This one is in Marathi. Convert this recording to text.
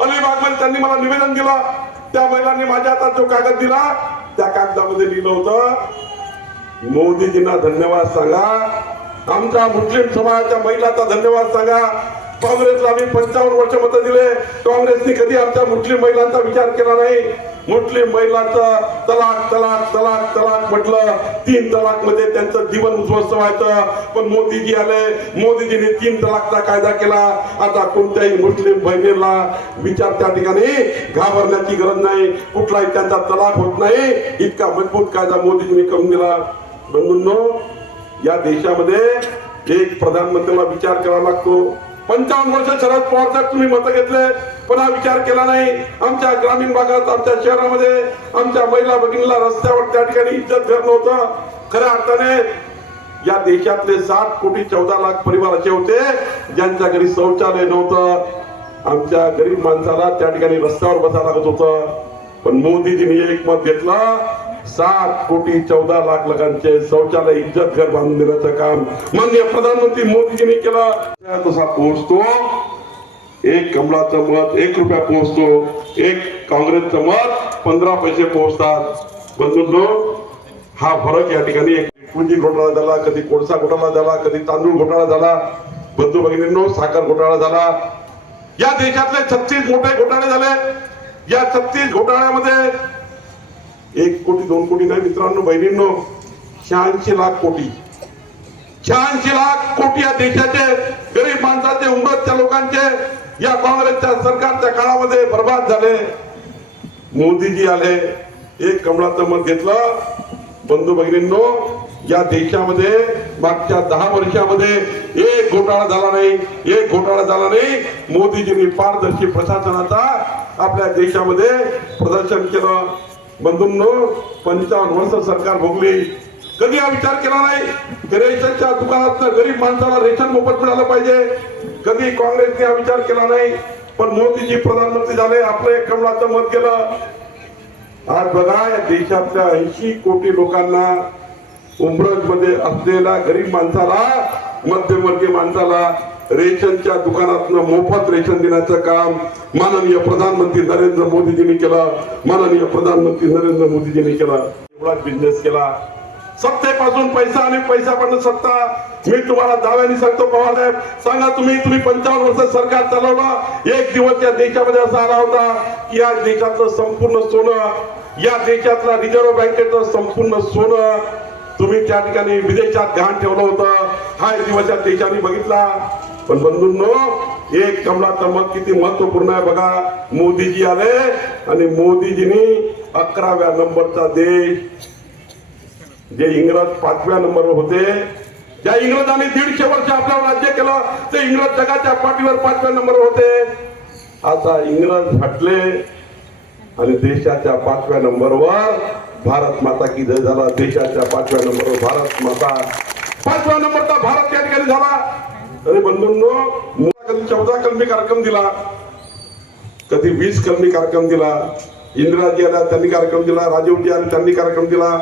अलिबागमध्ये त्यांनी मला निवेदन दिलं. त्या महिलांनी माझ्या हातात जो कागद दिला त्या कागदामध्ये लिहिलं होतं मोदीजींना धन्यवाद सांगा. आमच्या मुस्लिम समाजाच्या महिलांचा धन्यवाद सांगा. काँग्रेसला आम्ही पंचावन्न वर्ष मतं दिले. काँग्रेसने कधी आमच्या मुस्लिम महिलांचा विचार केला नाही. मुस्लिम महिलांचा तलाक तलाक तलाक म्हटलं तीन तलाकमध्ये त्यांचं जीवन उद्ध्वस्त व्हायचं. पण मोदीजी आले. मोदीजीने तीन तलाकचा कायदा केला. आता कोणत्याही मुस्लिम बहिणीला विचार त्या ठिकाणी घाबरण्याची गरज नाही. कुठलाही त्यांचा तलाक होत नाही. इतका मजबूत कायदा मोदीजींनी करून दिला. बंधूंनो या देशामध्ये एक प्रधानमंत्र्याला विचार करावा लागतो. पंचावन्न वर्ष शरद पवार साहेब तुम्ही मतं घेतले पण हा विचार केला नाही. आमच्या ग्रामीण भागात आमच्या शहरामध्ये आमच्या महिला भगिनीला रस्त्यावर त्या ठिकाणी इज्जत घर नव्हतं खऱ्या अर्थाने या देशातले सात कोटी चौदा लाख परिवार असे होते ज्यांच्या घरी शौचालय नव्हतं. आमच्या गरीब माणसाला त्या ठिकाणी रस्त्यावर बसावं लागत होतं. पण मोदीजींनी एक मत घेतलं सात कोटी चौदा लाख लोकांचे शौचालय इज्जत घर बांधून देण्याचं काम मान्य प्रधानमंत्री मोदीजींनी केलं. तसा पोहोचतो. एक कमळाचं मत एक रुपया पोहोचतो. एक काँग्रेसचं मत पंधरा पैसे पोहोचतात. बंधूंनो हा फरक या ठिकाणी एक पुंजी घोटाळा झाला कधी कोळसा घोटाळा झाला कधी तांदूळ घोटाळा झाला बंधू भगिनींनो साखर घोटाळा झाला. या देशातले छत्तीस मोठे घोटाळे झाले. या छत्तीस घोटाळ्यामध्ये एक कोटी दोन कोटी नाही मित्रांनो बहिणींनो शहाऐंशी लाख कोटी. शहाऐंशी लाख कोटी या देशाचे गरीब माणसाचे उमरतच्या लोकांचे या काँग्रेसच्या सरकारच्या काळामध्ये बर्बाद झाले. मोदीजी आले एक कमळाचं मत घेतलं. बंधू भगिनींनो या देशामध्ये मागच्या दहा वर्षामध्ये एक घोटाळा झाला नाही एक घोटाळा झाला नाही. मोदीजींनी पारदर्शी प्रशासनाचा आपल्या देशामध्ये प्रदर्शन केलं. बंधूंनो पंचावन्न वर्ष सरकार भोगली. कधी हा विचार केला नाही? रेशनच्या दुकानात गरीब माणसाला रेशन मोफत मिळालं पाहिजे. कधी काँग्रेसने हा विचार केला नाही? पण मोदीजी प्रधानमंत्री झाले आपलं एक कमळाचं मत केलं आज बघा या देशातल्या ऐंशी कोटी लोकांना उमरजमध्ये असलेल्या गरीब माणसाला मध्यमवर्गीय माणसाला रेशनच्या दुकानातनं मोफत रेशन देण्याचं काम माननीय प्रधानमंत्री नरेंद्र मोदीजींनी केलं. माननीय प्रधानमंत्री नरेंद्र मोदीजींनी केलं. एवढाच बिझनेस केला. सत्तेपासून पैसा आणि पैसा पण सत्ता. मी तुम्हाला दाव्याने सांगतो पवार साहेब. सांगा तुम्ही तुम्ही पंचावन्न वर्ष सरकार चालवलं. एक दिवस या देशामध्ये असा आला होता की या देशातलं संपूर्ण सोनं या देशातला रिझर्व्ह बँकेचं संपूर्ण सोनं तुम्ही त्या ठिकाणी विदेशात गहाण ठेवलं होतं. हा एक दिवस या देशाने बघितला. पण बंधूंनो एक कमलाचं मत किती महत्त्वपूर्ण आहे बघा. मोदीजी आले आणि मोदीजींनी अकराव्या नंबरचा देश जे इंग्रज पाचव्या नंबरवर होते ज्या इंग्रजांनी दीडशे वर्ष आपल्यावर राज्य केलं ते इंग्रज जगाच्या पाठीवर पाचव्या नंबरवर होते. आता इंग्रज हटले आणि देशाच्या पाचव्या नंबरवर भारत माता की जय झाला. देशाच्या पाचव्या नंबरवर भारत माता. पाचव्या नंबरचा भारत या ठिकाणी झाला. अरे बंधूंनो कधी चौदा कलमी कार्यक्रम दिला. कधी वीस कलमी कार्यक्रम दिला. इंदिराजी आल्या त्यांनी कार्यक्रम दिला. राजीवजी आले त्यांनी कार्यक्रम दिला.